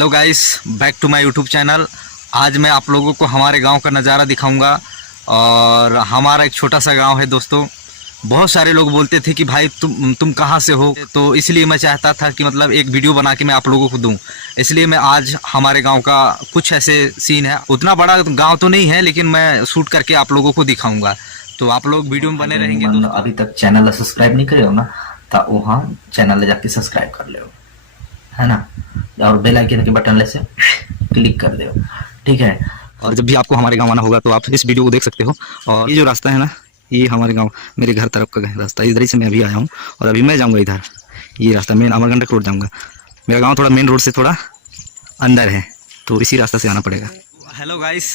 Hello guys, back to my YouTube channel. आज मैं आप लोगों को हमारे गांव का नज़ारा दिखाऊंगा। और हमारा एक छोटा सा गांव है दोस्तों। बहुत सारे लोग बोलते थे कि भाई तुम कहां से हो, तो इसलिए मैं चाहता था कि मतलब एक वीडियो बना के मैं आप लोगों को दूं। इसलिए मैं आज हमारे गांव का कुछ ऐसे सीन है, उतना बड़ा गांव तो नहीं है लेकिन मैं शूट करके आप लोगों को दिखाऊंगा। तो आप लोग वीडियो में बने रहेंगे दोस्तों। अभी तक चैनल सब्सक्राइब नहीं करे हो ना, तो वहाँ चैनल जाके सब्सक्राइब कर ले, है ना। और बेल आइकन के बटन से क्लिक कर दो, ठीक है। और जब भी आपको हमारे गांव आना होगा तो आप इस वीडियो को देख सकते हो। और ये जो रास्ता है ना, ये हमारे गांव मेरे घर तरफ का रास्ता, इधर ही से मैं अभी आया हूँ। और अभी मैं जाऊँगा इधर, ये रास्ता मेन अमरकंटक रोड जाऊँगा। मेरा गांव थोड़ा मेन रोड से थोड़ा अंदर है, तो इसी रास्ते से आना पड़ेगा। हेलो गाइस,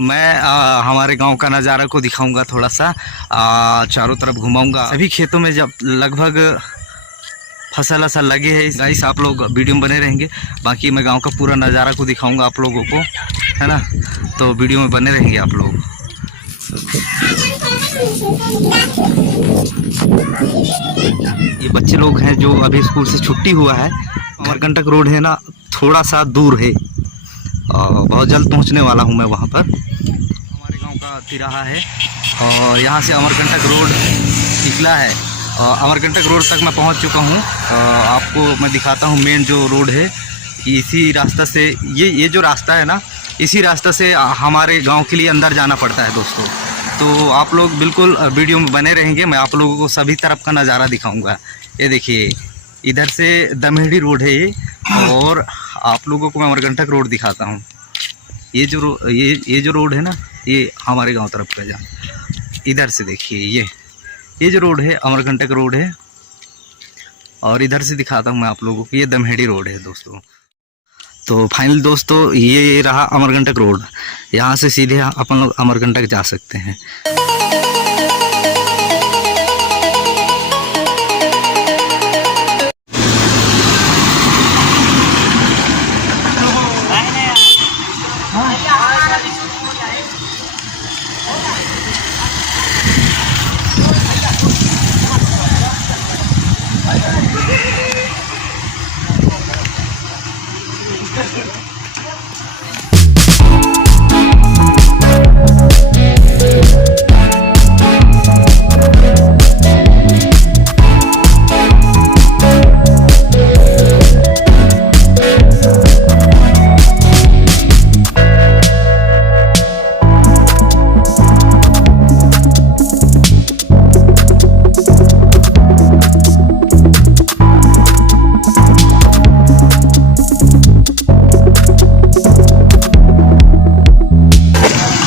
मैं हमारे गांव का नज़ारा को दिखाऊंगा। थोड़ा सा चारों तरफ घुमाऊंगा। सभी खेतों में जब लगभग फसल असल लगे है गाइस, आप लोग वीडियो में बने रहेंगे। बाकी मैं गांव का पूरा नज़ारा को दिखाऊंगा आप लोगों को, है ना। तो वीडियो में बने रहेंगे आप लोग। ये बच्चे लोग हैं जो अभी स्कूल से छुट्टी हुआ है। अमरकंटक रोड है ना, थोड़ा सा दूर है और बहुत जल्द पहुंचने वाला हूं मैं वहां पर। हमारे गांव का तिराहा है और यहां से अमरकंटक रोड निकला है। अमरकंटक रोड तक मैं पहुंच चुका हूं। आपको मैं दिखाता हूं मेन जो रोड है। इसी रास्ता से ये जो रास्ता है ना, इसी रास्ता से हमारे गांव के लिए अंदर जाना पड़ता है दोस्तों। तो आप लोग बिल्कुल वीडियो में बने रहेंगे। मैं आप लोगों को सभी तरफ का नज़ारा दिखाऊंगा। ये देखिए, इधर से दमेहड़ी रोड है ये, और आप लोगों को मैं अमरकंटक रोड दिखाता हूँ। ये जो रोड है ना, ये हमारे गांव तरफ का जहाँ इधर से देखिए, ये जो रोड है अमरकंटक रोड है। और इधर से दिखाता हूँ मैं आप लोगों को, ये दमहेड़ी रोड है दोस्तों। तो फाइनल दोस्तों, ये रहा अमरकंटक रोड। यहाँ से सीधे अपन लोग अमरकंटक जा सकते हैं।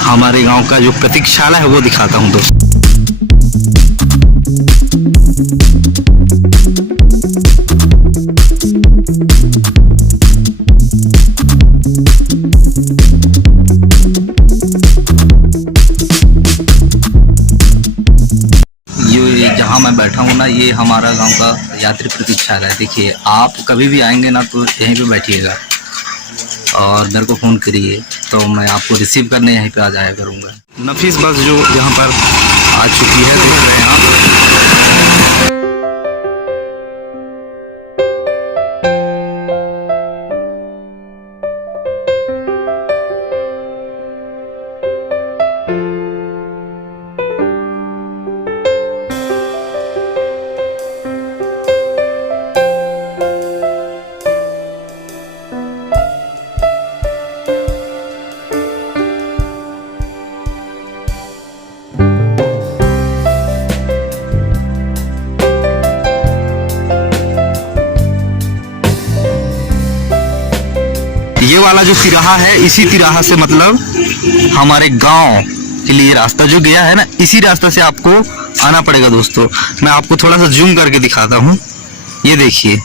हमारे गांव का जो प्रतीक्षालय है वो दिखाता हूं दोस्तों। ये जहां मैं बैठा हूं ना, ये हमारा गांव का यात्री प्रतीक्षालय है। देखिए, आप कभी भी आएंगे ना तो यहीं पे बैठिएगा और मेरे को फ़ोन करिए, तो मैं आपको रिसीव करने यहीं पे आ जाया करूँगा। नफीस बस जो यहाँ पर आ चुकी है, देख रहे हैं आप। ये वाला जो तिराहा है, इसी तिराहा से मतलब हमारे गांव के लिए रास्ता जो गया है ना, इसी रास्ता से आपको आना पड़ेगा दोस्तों। मैं आपको थोड़ा सा जूम करके दिखाता हूँ। ये देखिए,